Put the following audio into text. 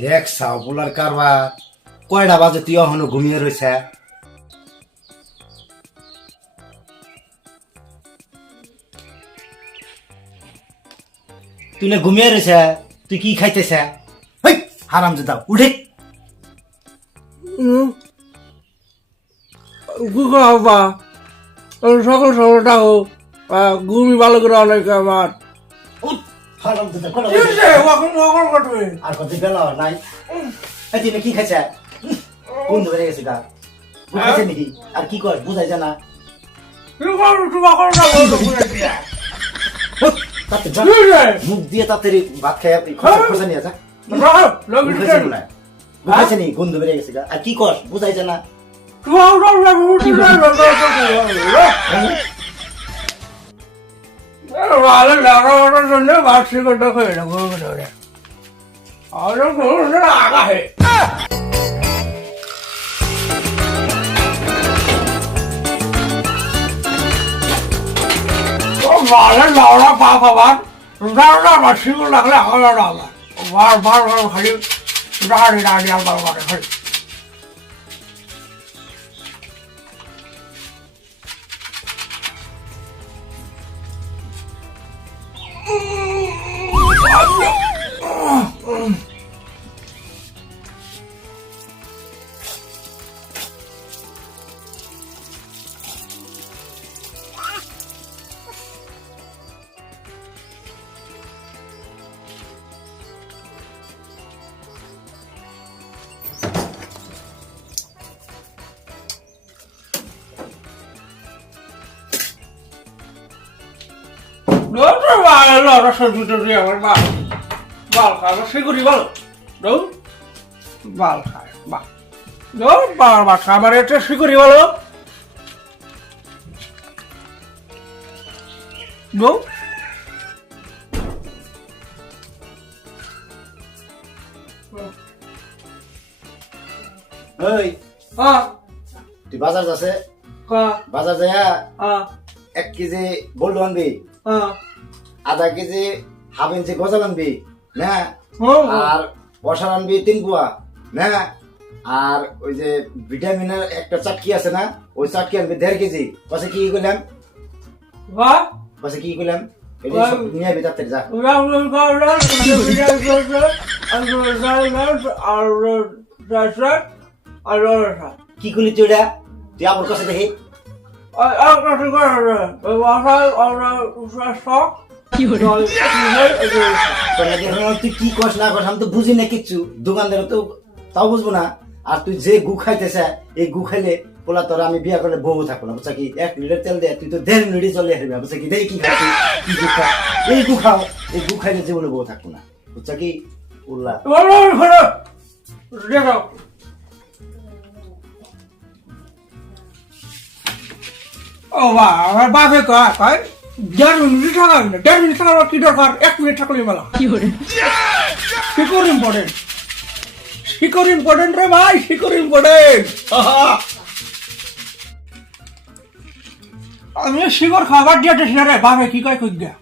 দেখ সাউপুলার কারবার। কয়টা বাজে তুই এখনও ঘুমিয়ে রয়েছে? তুই ঘুমিয়ে রয়েছে? তুই কি খাইতেছে? হই, হারাম দাদা উঠে। কি করবা সকাল সকাল ডাকো ঘুমি ভালো করে অনেক আমার। উঠ হারাম দাদা কোন ওখন ওখন কাটবে আর কত গেল নাই এই না কি খাইছে কোন ধরে গেছে গা বুঝাইছে নাকি আর কি কর বুঝাই জানা যা মুখ খাইয়া খরচা খরচা নিয়ে যা রাখো লগি বুঝাইছে না বুঝাইছে নি গন্ধ বেড়ে গেছে গা আর কি কর বুঝাইছে না তোমার ডাকো উঠে ভালো লাগা ওটার জন্য বাক্সি করতে খেয়ে না ঘুরে ঘুরে আর ঘুরে আগা হে ভালো লাউড়া পা খাবার লাউড়া বাক্সি করে লাগলে আমার আমার বার বার বার খালি দাঁড়িয়ে দাঁড়িয়ে আমার বাড়ি খালি Dobro, ma Valka, ma sicuri val? No? Valka, ma. No, ma ma আমার এটা sicuri ভালো? Ah, তুই বাজার যাচ্ছে ah, বাজার যাইয়া ah, এক কেজি বল্টু আনবি ah. আধা কেজি হাফ ইঞ্চি গজাল আনবি না Oh, আর বসার আনবি তিন কুয়া না আর ওই যে ভিটামিনের একটা চাটকি আছে না ওই চাটকি আনবি দেড় কেজি পাশে কি করলাম? পাশে কি করলাম নিয়ে আবি তাড়াতাড়ি যা আর কি করলি তুই ওটা তুই আমার কাছে দেখি তুই কি কস না কস আমি তো বুঝি না কিচ্ছু। দোকানদার তো তাও বুঝব না। আর তুই যে গু খাইতেছে এই গু খাইলে পোলা তোরা আমি বিয়া করলে বউ থাকব না। বুঝছা কি? এক লিটার তেল দে তুই তো দেড় মিনিটে চলে আসবি বুঝছা কি? দেখি কি খাচ্ছি কি গু খা এই গু খাও। এই গু খাইলে জীবনে বউ থাকব না। বুঝছা কি? ও বা আমার বাপে কয় কয়? দেড় মিনিট থাকা না। দেড় মিনিট থাকার কি দরকার? এক মিনিট থাকলে মেলা। শিকর ইম্পর্টেন্ট শিকর ইম্পর্টেন্ট রে ভাই? শিকর ইম্পর্টেন্ট আমি শিকর খাবার দিয়েছি রে বাপে কি কয় খুঁজ গা